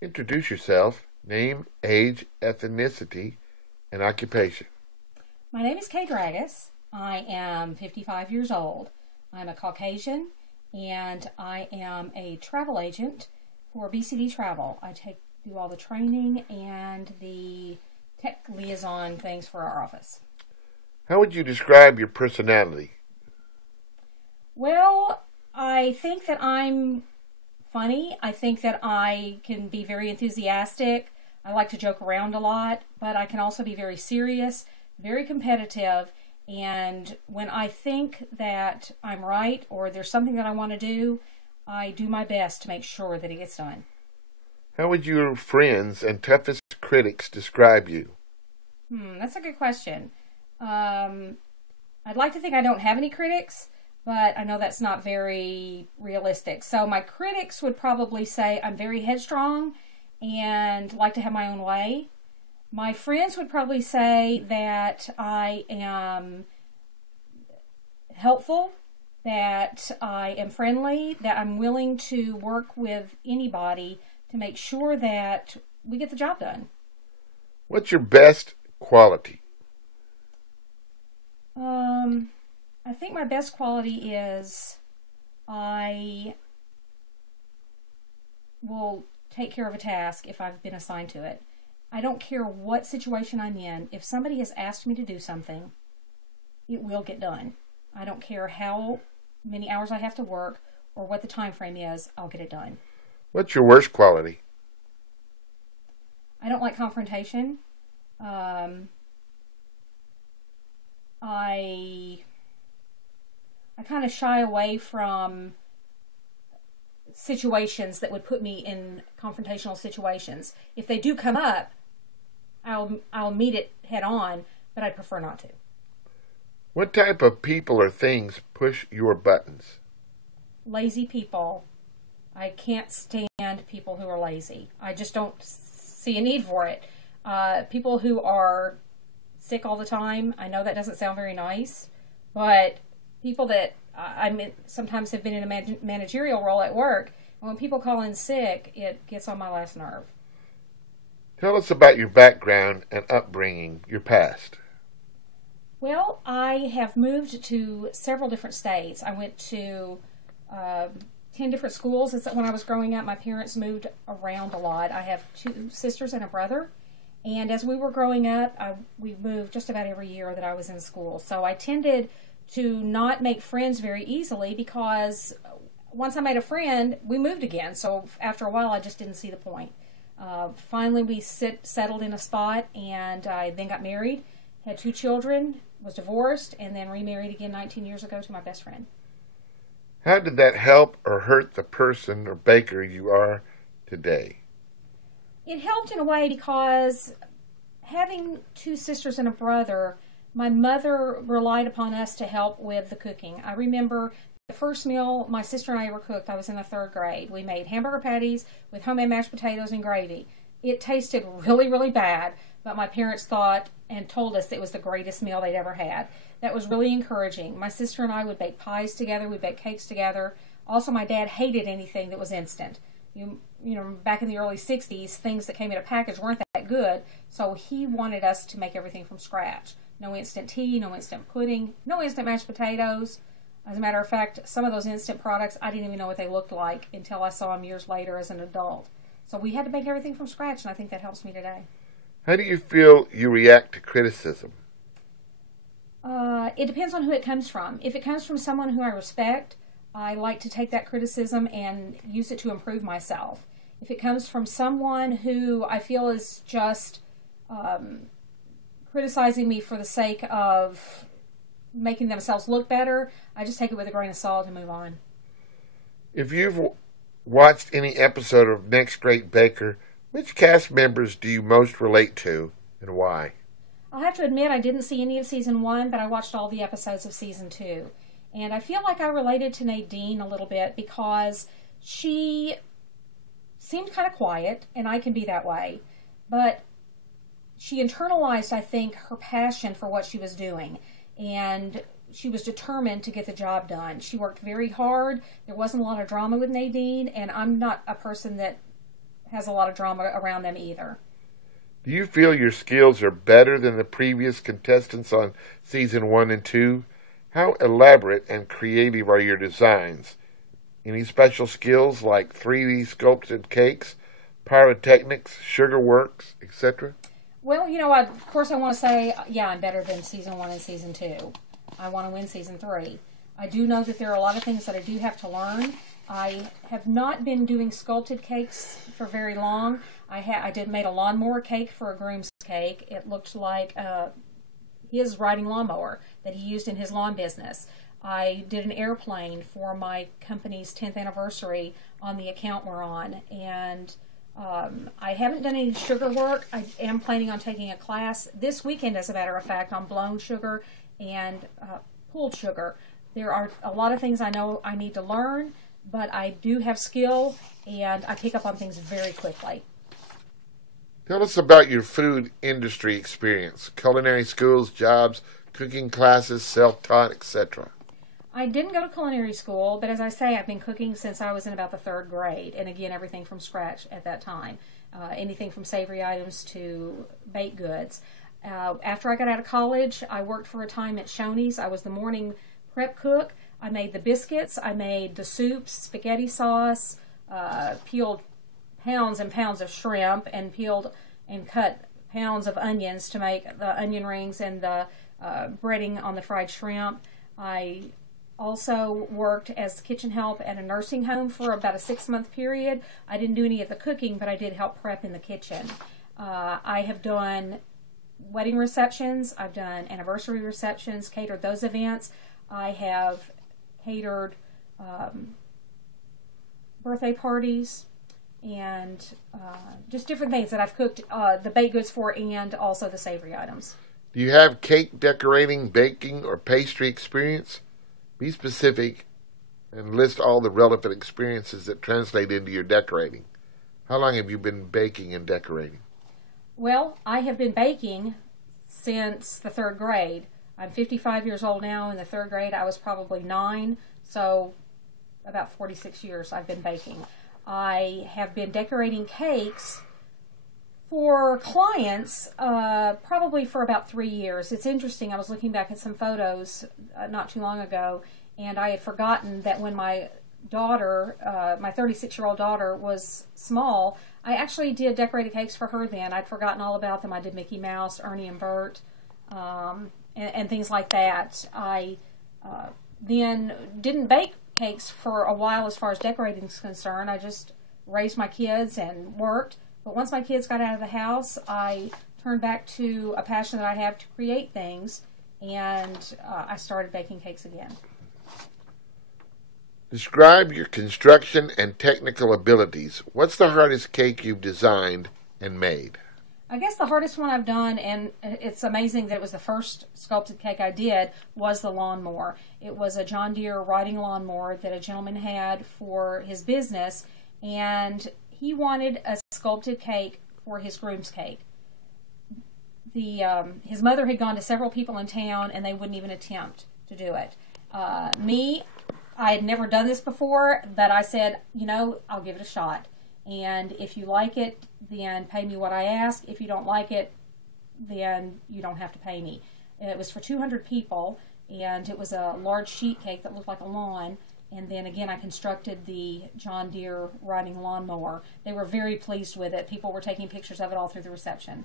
Introduce yourself, name, age, ethnicity, and occupation. My name is Kay Dragges. I am 55 years old. I'm a Caucasian and I am a travel agent for BCD Travel. Do all the training and the tech liaison things for our office. How would you describe your personality? Well, I think that I'm funny. I think that I can be very enthusiastic. I like to joke around a lot, but I can also be very serious, very competitive, and when I think that I'm right or there's something that I want to do, I do my best to make sure that it gets done. How would your friends and toughest critics describe you? That's a good question. I'd like to think I don't have any critics, but I know that's not very realistic. So my critics would probably say I'm very headstrong and like to have my own way. My friends would probably say that I am helpful, that I am friendly, that I'm willing to work with anybody to make sure that we get the job done. What's your best quality? I think my best quality is I will take care of a task if I've been assigned to it. I don't care what situation I'm in. If somebody has asked me to do something, it will get done. I don't care how many hours I have to work or what the time frame is, I'll get it done. What's your worst quality? I don't like confrontation. I kind of shy away from situations that would put me in confrontational situations. If they do come up, I'll meet it head on, but I'd prefer not to. What type of people or things push your buttons? Lazy people. I can't stand people who are lazy. I just don't see a need for it. People who are sick all the time. I know that doesn't sound very nice, but people that sometimes have been in a managerial role at work, and when people call in sick, it gets on my last nerve. Tell us about your background and upbringing, your past. Well, I have moved to several different states. I went to 10 different schools. When I was growing up, my parents moved around a lot. I have 2 sisters and a brother. And as we were growing up, we moved just about every year that I was in school. So I tended to not make friends very easily because once I made a friend, we moved again. So after a while, I just didn't see the point. Finally, we settled in a spot, and I then got married, had 2 children, was divorced, and then remarried again 19 years ago to my best friend. How did that help or hurt the person or baker you are today? It helped in a way because having 2 sisters and a brother, my mother relied upon us to help with the cooking. I remember the first meal my sister and I ever cooked, I was in the 3rd grade. We made hamburger patties with homemade mashed potatoes and gravy. It tasted really, really bad, but my parents thought and told us it was the greatest meal they'd ever had. That was really encouraging. My sister and I would bake pies together, we'd bake cakes together. Also, my dad hated anything that was instant. You know, back in the early 60s, things that came in a package weren't that good, so he wanted us to make everything from scratch. No instant tea, no instant pudding, no instant mashed potatoes. As a matter of fact, some of those instant products, I didn't even know what they looked like until I saw them years later as an adult. So we had to make everything from scratch, and I think that helps me today. How do you feel you react to criticism? It depends on who it comes from. If it comes from someone who I respect, I like to take that criticism and use it to improve myself. If it comes from someone who I feel is just criticizing me for the sake of making themselves look better, I just take it with a grain of salt and move on. If you've watched any episode of Next Great Baker, which cast members do you most relate to and why? I'll have to admit I didn't see any of season 1, but I watched all the episodes of season 2. And I feel like I related to Nadine a little bit because she seemed kind of quiet, and I can be that way. But she internalized, I think, her passion for what she was doing. And she was determined to get the job done. She worked very hard. There wasn't a lot of drama with Nadine, and I'm not a person that has a lot of drama around them either. Do you feel your skills are better than the previous contestants on season 1 and 2? How elaborate and creative are your designs? Any special skills like 3D sculpted cakes, pyrotechnics, sugar works, etc.? Well, of course I want to say, yeah, I'm better than season 1 and season 2. I want to win season 3. I do know that there are a lot of things that I do have to learn. I have not been doing sculpted cakes for very long. I made a lawnmower cake for a groom's cake. It looked like his riding lawnmower that he used in his lawn business. I did an airplane for my company's 10th anniversary on the account we're on, and I haven't done any sugar work. I am planning on taking a class this weekend, as a matter of fact, on blown sugar and pulled sugar. There are a lot of things I know I need to learn, but I do have skill, and I pick up on things very quickly. Tell us about your food industry experience, culinary schools, jobs, cooking classes, self-taught, etc. I didn't go to culinary school, but as I say, I've been cooking since I was in about the 3rd grade, and again, everything from scratch at that time. Anything from savory items to baked goods. After I got out of college, I worked for a time at Shoney's. I was the morning prep cook. I made the biscuits, I made the soups, spaghetti sauce, peeled pounds and pounds of shrimp, and peeled and cut pounds of onions to make the onion rings and the breading on the fried shrimp. I also worked as kitchen help at a nursing home for about a 6-month period. I didn't do any of the cooking, but I did help prep in the kitchen. I have done wedding receptions, I've done anniversary receptions, catered those events. I have catered birthday parties and just different things that I've cooked the baked goods for, and also the savory items. Do you have cake decorating, baking, or pastry experience? Be specific and list all the relevant experiences that translate into your decorating. How long have you been baking and decorating? Well, I have been baking since the 3rd grade. I'm 55 years old now. In the 3rd grade, I was probably 9, so about 46 years I've been baking. I have been decorating cakes for clients probably for about 3 years. It's interesting, I was looking back at some photos not too long ago, and I had forgotten that when my daughter, my 36-year-old daughter, was small, I actually did decorated cakes for her then. I'd forgotten all about them. I did Mickey Mouse, Ernie and Bert, and things like that. I then didn't bake cakes for a while as far as decorating is concerned. I just raised my kids and worked. But once my kids got out of the house, I turned back to a passion that I have to create things, and I started baking cakes again. Describe your construction and technical abilities. What's the hardest cake you've designed and made? I guess the hardest one I've done, and it's amazing that it was the first sculpted cake I did, was the lawnmower. It was a John Deere riding lawnmower that a gentleman had for his business, and he wanted a sculpted cake for his groom's cake. His mother had gone to several people in town, and they wouldn't even attempt to do it. I had never done this before, but I said, I'll give it a shot. And if you like it, then pay me what I ask. If you don't like it, then you don't have to pay me. It was for 200 people, and it was a large sheet cake that looked like a lawn. And then again, I constructed the John Deere riding lawnmower. They were very pleased with it. People were taking pictures of it all through the reception.